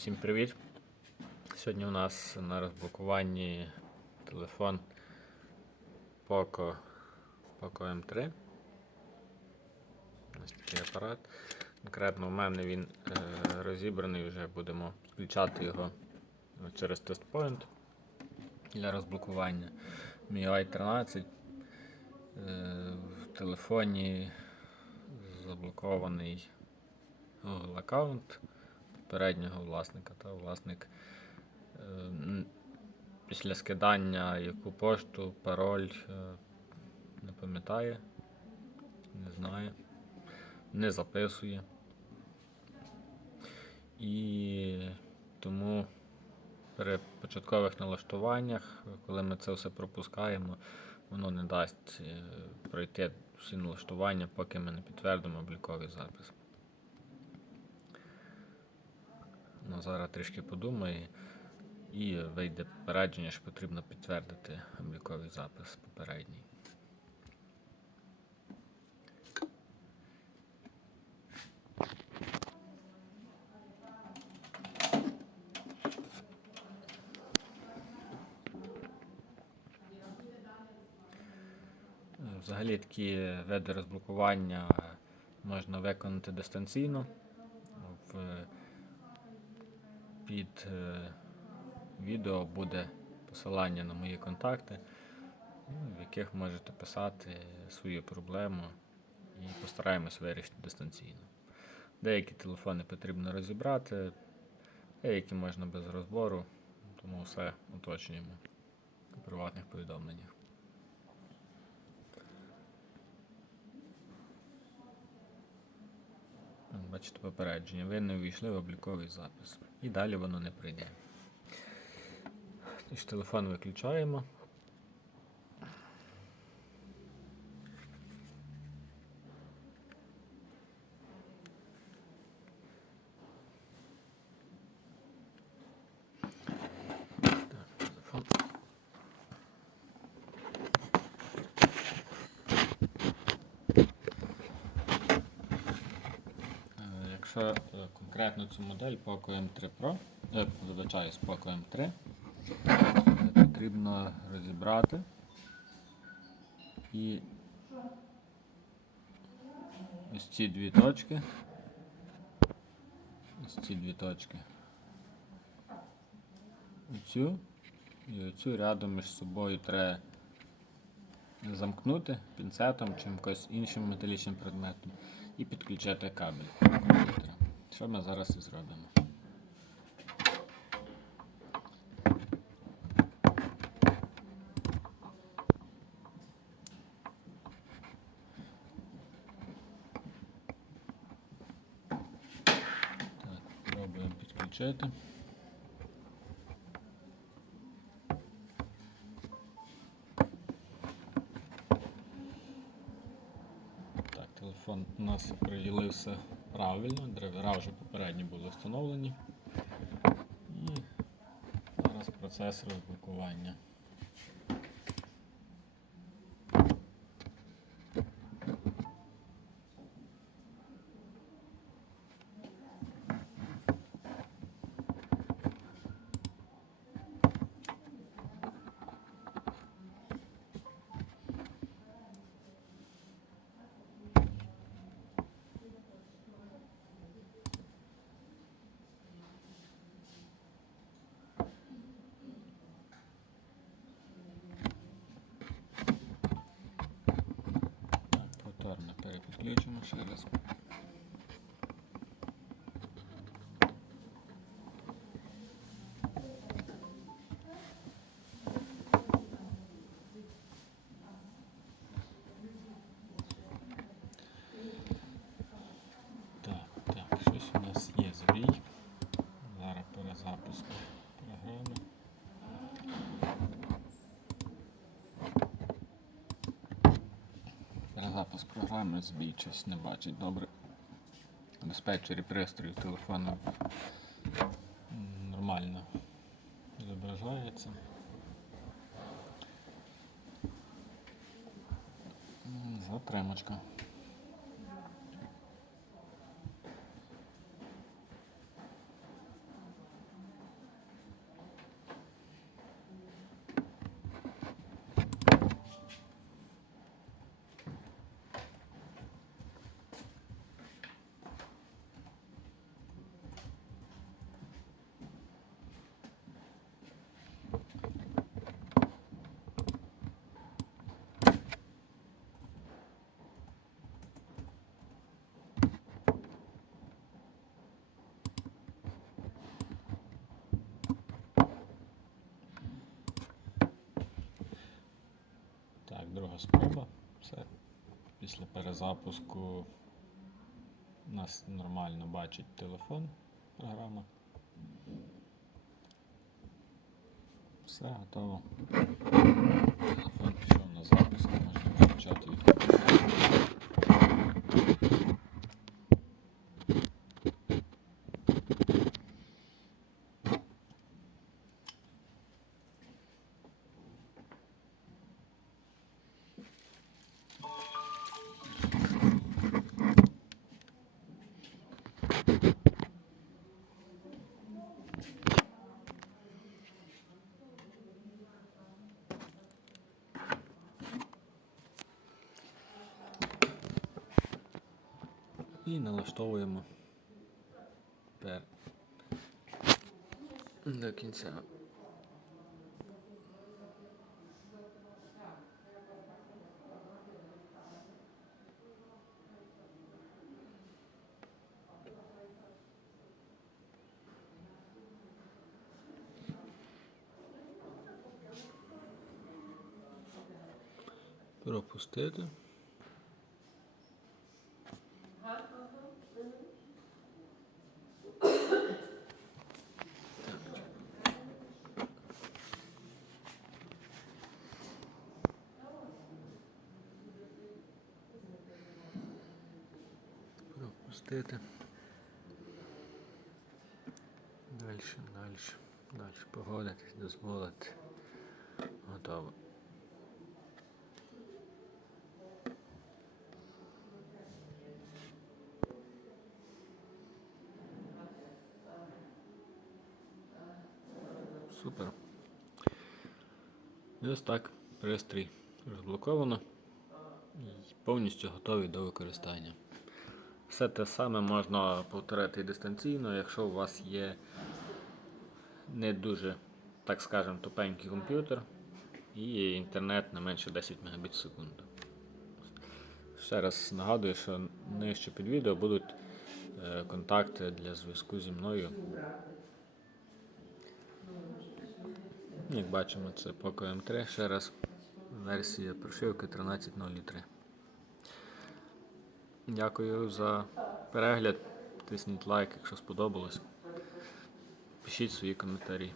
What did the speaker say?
Всім привіт! Сьогодні у нас на розблокуванні телефон Poco, Poco M3. Ось такий апарат. Конкретно в мене він е, розібраний, вже будемо включати його через TestPoint для розблокування. MIUI 13. Е, в телефоні заблокований Google аккаунт попереднього власника. Та власник е, після скидання яку пошту, пароль е, не пам'ятає, не знає, не записує. І тому при початкових налаштуваннях, коли ми це все пропускаємо, воно не дасть е, пройти всі налаштування, поки ми не підтвердимо обліковий запис. Ну, зараз трішки подумає і вийде попередження, що потрібно підтвердити обліковий запис попередній. Взагалі такі види розблокування можна виконати дистанційно. В під е, відео буде посилання на мої контакти, ну, в яких можете писати свою проблему і постараємось вирішити дистанційно. Деякі телефони потрібно розібрати, деякі можна без розбору, тому все уточнюємо у приватних повідомленнях. Бачите попередження. Ви не увійшли в обліковий запис. І далі воно не прийде. Телефон виключаємо. Так, телефон. Е, Якщо е, конкретно цю модель Poco M3 Pro, е, вибачаюсь, Poco M3, е, потрібно розібрати і ось ці дві точки. Ось ці дві точки. Оцю і оцю рядом між собою треба замкнути пінцетом чи якось іншим металічним предметом і підключити кабель. Що ми зараз і зробимо. Так, пробуємо підключити. Так, телефон у нас приділився правильно, драйвера вже попередні були встановлені. І зараз процес розблокування. Так, повторно перепідключимо ще раз. Так, так, щось у нас є збій. Зараз перезапуск програми. Перезапуск програми збій щось не бачить добре. Диспетчері пристрою телефону нормально відображається. Затримочка. Спроба. Все. Після перезапуску нас нормально бачить телефон, програма. Все готово. Телефон пішов на запуск, можна почати відключати. І налаштовуємо до кінця. Пропустити. Пропустити. Далі, далі, далі погодитись, дозволити. Готово. Супер. І ось так пристрій розблоковано і повністю готовий до використання. Все те саме можна повторити дистанційно, якщо у вас є не дуже, так скажемо, тупенький комп'ютер і інтернет не менше 10 Мбіт в секунду. Ще раз нагадую, що нижче під відео будуть е, контакти для зв'язку зі мною. Як бачимо, це Poco M3. Ще раз версія прошивки 13.03. Дякую за перегляд. Тисніть лайк, якщо сподобалось. Пишіть свої коментарі.